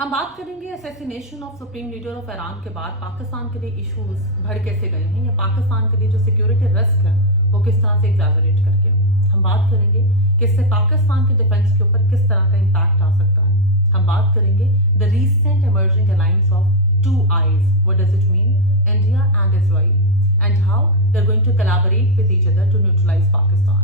हम बात करेंगे assassination of supreme leader of Iran के बाद पाकिस्तान के लिए इश्यूज बढ़ कैसे गए हैं, या पाकिस्तान के लिए जो सिक्योरिटी रिस्क है वो किस तरह से एग्जैजरेट करके। हम बात करेंगे कि इससे पाकिस्तान के डिफेंस के ऊपर किस तरह का इम्पैक्ट आ सकता है। हम बात करेंगे the recent emerging alliance of two eyes, what does it mean, India and Israel, and how they are going to collaborate with each other to neutralise Pakistan.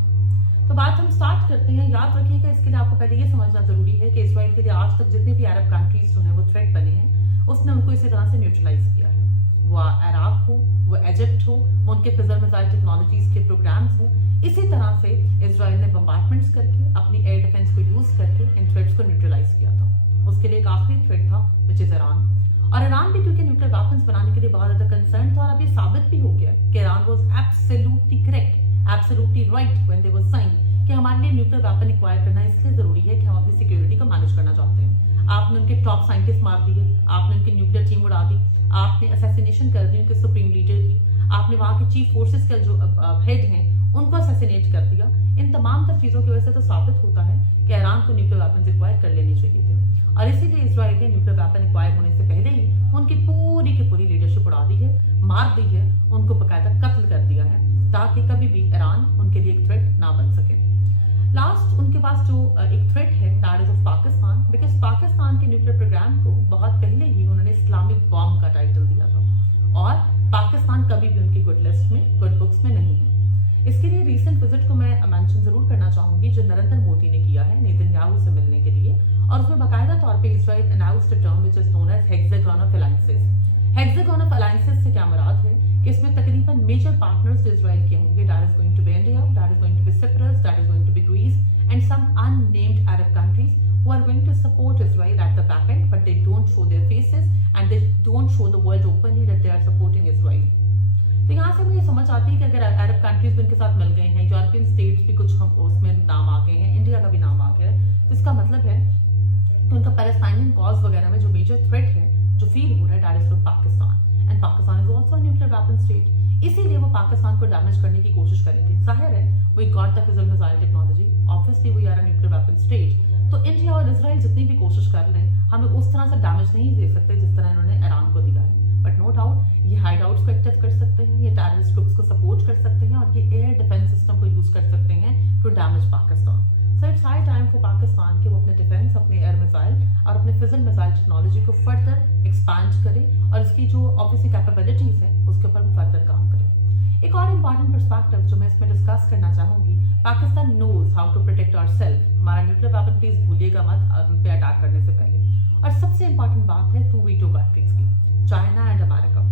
तो बात हम स्टार्ट करते हैं। याद रखिएगा, इसके लिए आपको पहले ये समझना जरूरी है कि इजराइल के लिए आज तक जितने भी अरब कंट्रीज जो हैं वो थ्रेट बने हैं, उसने उनको इसी तरह से न्यूट्रलाइज किया है। वो इराक हो, वो इजिप्ट हो, वो उनके फिजल मिसाइल टेक्नोलॉजीज के प्रोग्राम्स हो, इसी तरह से इजराइल ने बम्बार्टमेंट्स करके अपनी एयर डिफेंस को यूज करके इन थ्रेट्स को न्यूट्रलाइज किया था। उसके लिए एक आखिरी थ्रेट था विच इज ईरान। और ईरान भी क्योंकि न्यूक्लियर वेपन्स बनाने के लिए बहुत ज्यादा कंसर्न था, और अभी साबित भी हो गया कि Iran was absolutely correct, absolutely right when they were saying कि हमारे लिए न्यूक्लियर वेपन एक्वायर करना इसलिए जरूरी है कि हम अपनी सिक्योरिटी को मैनेज करना चाहते हैं। आपने उनके टॉप साइंटिस्ट मार दिए, आपने उनकी न्यूक्लियर टीम उड़ा दी, आपने असैसिनेशन कर दी उनके सुप्रीम लीडर की, आपने वहाँ के चीफ फोर्सेस के जो हेड हैं उनको असैसिनेट कर दिया। इन तमाम तर चीज़ों की वजह से तो साबित होता है कि ईरान को न्यूक्लियर वेपन्स एक्वायर कर लेनी चाहिए थे, और इसीलिए इजराइल ने न्यूक्लियर वेपन एक्वायर होने से पहले ही उनकी पूरी की पूरी लीडरशिप उड़ा दी है, मार दी है, उनको बकायदा कत्ल कर दिया है, ताकि कभी भी ईरान उनके लिए एक थ्रेट ना बन सके। लास्ट उनके पास जो एक थ्रेट है that is of Pakistan, because Pakistan के न्यूक्लियर प्रोग्राम को बहुत पहले ही उन्होंने इस्लामिक बॉम्ब का टाइटल दिया था, और पाकिस्तान कभी भी उनकी गुड लिस्ट में, गुड बुक्स में नहीं है। इसके लिए रीसेंट विजिट को मैं मेंशन जरूर करना चाहूंगी जो नरेंद्र मोदी ने किया है नेतन्याहू से मिलने के लिए, और उसमें बाकायदा तौर पे Israel announced a term which is known as hexagon of alliances. Hexagon of alliances से क्या मुराद है कि इसमें तकरीबन मेजर पार्टनर्स जो इजराइल के होंगे, that is going to be India, that is going to be Cyprus, that is going to be Greece, and some unnamed Arab countries who are going to support Israel at the back end, but they don't show their faces and they don't show the world openly that they are supporting Israel. तो यहाँ से मुझे समझ आती है कि अगर अरब countries भी उनके साथ मिल गए हैं, यूरोपियन स्टेट्स भी कुछ हम उसमें नाम आ गए हैं, इंडिया का भी नाम आ गया है, तो इसका मतलब है कि उनका पैलेस्टाइनियन कॉज वगैरह में जो मेजर थ्रेट है जो फील हो रहा है that is from Pakistan, and Pakistan is also a nuclear weapon state. इसीलिए वो पाकिस्तान को डैमेज करने की कोशिश करेंगे। जाहिर है we got the fissile missile technology, obviously we are a nuclear weapon state, तो इंडिया और इजराइल जितनी भी कोशिश कर लें हम लोग उस तरह से डैमेज नहीं दे सकते जिस तरह इन्होंने ईरान को दिया है। बट नो डाउट ये हाइड आउट्स को एक्टिव कर सकते हैं, ये टेररिस्ट ग्रुप्स को सपोर्ट कर सकते हैं, और ये एयर डिफेंस सिस्टम को यूज कर सकते हैं to damage Pakistan. So it's high time for Pakistan कि वो अपने डिफेंस, अपने एयर मिसाइल और अपने फिजल मिसाइल टेक्नोलॉजी को फर्दर एक्सपैंड करे, और इसकी जो ऑब्वियसली कैपेबिलिटीज है उसके ऊपर फर्दर काम करे। एक और इम्पॉर्टेंट पर्सपेक्टिव जो मैं इसमें डिस्कस करना चाहूंगी, Pakistan knows how to protect ourself. हमारा न्यूक्लियर वेपन प्लीज भूलिएगा मत हम पे अटैक करने से पहले। और सबसे इंपॉर्टेंट बात है टू वीटो कंट्रीज की, China and America.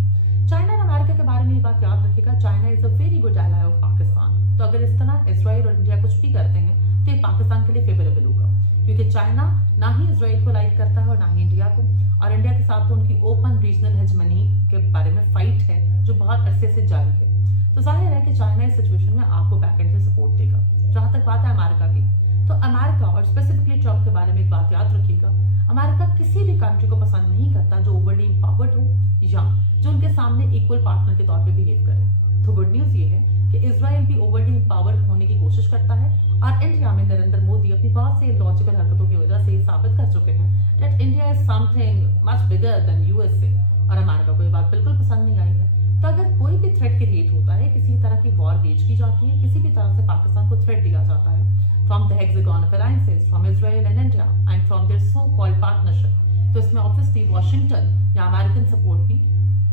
China and America के बारे में ये बात याद रखिएगा, China is a very good ally of Pakistan. तो अगर इस तरह इजराइल और इंडिया कुछ भी करते हैं तो ये पाकिस्तान के लिए फेवरेबल होगा, क्योंकि चाइना ना ही इजराइल को लाइक करता है और ना ही इंडिया को, और इंडिया के साथ तो उनकी ओपन रीजनल हेजमनी के बारे में फाइट है जो बहुत अरसे से जारी है। तो जाहिर है कि चाइना इस सिचुएशन में आपको बैकएंड से सपोर्ट देगा। जहां तक बात है अमेरिका की, तो अमेरिका और स्पेसिफिकली ट्रम्प के बारे में एक बात याद रखिएगा, अमेरिका किसी भी कंट्री को पसंद नहीं करता जो ओवरली इम्पावर्ड हो या जो उनके सामने इक्वल पार्टनर के तौर पे बिहेव करे। तो गुड न्यूज ये है कि इजराइल भी ओवरली इम्पावर्ड होने की कोशिश करता है, और इंडिया में नरेंद्र मोदी अपनी बहुत से लॉजिकल हरकतों की वजह से साबित कर चुके हैं that India is something much bigger than USA, और अमेरिका को ये बात बिल्कुल पसंद नहीं आई है। तो अगर कोई भी थ्रेट क्रिएट होता है, किसी तरह की वॉर वेज की जाती है, किसी भी तरह से पाकिस्तान को थ्रेट दिया जाता है from the hexagon of alliances, from Israel and India and from there so called partnership, तो इसमें ऑब्वियसली वॉशिंगटन या अमेरिकन सपोर्ट भी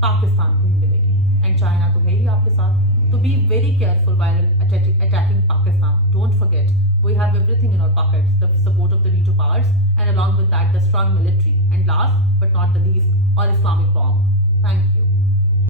पाकिस्तान को ही मिलेगी, एंड चाइना तो है ही आपके साथ। तो be very careful while attacking Pakistan. Don't forget, we have everything in our pockets, the support of the veto powers, and along with that, the strong military, and last but not the least, our Islamic bomb. Thank you.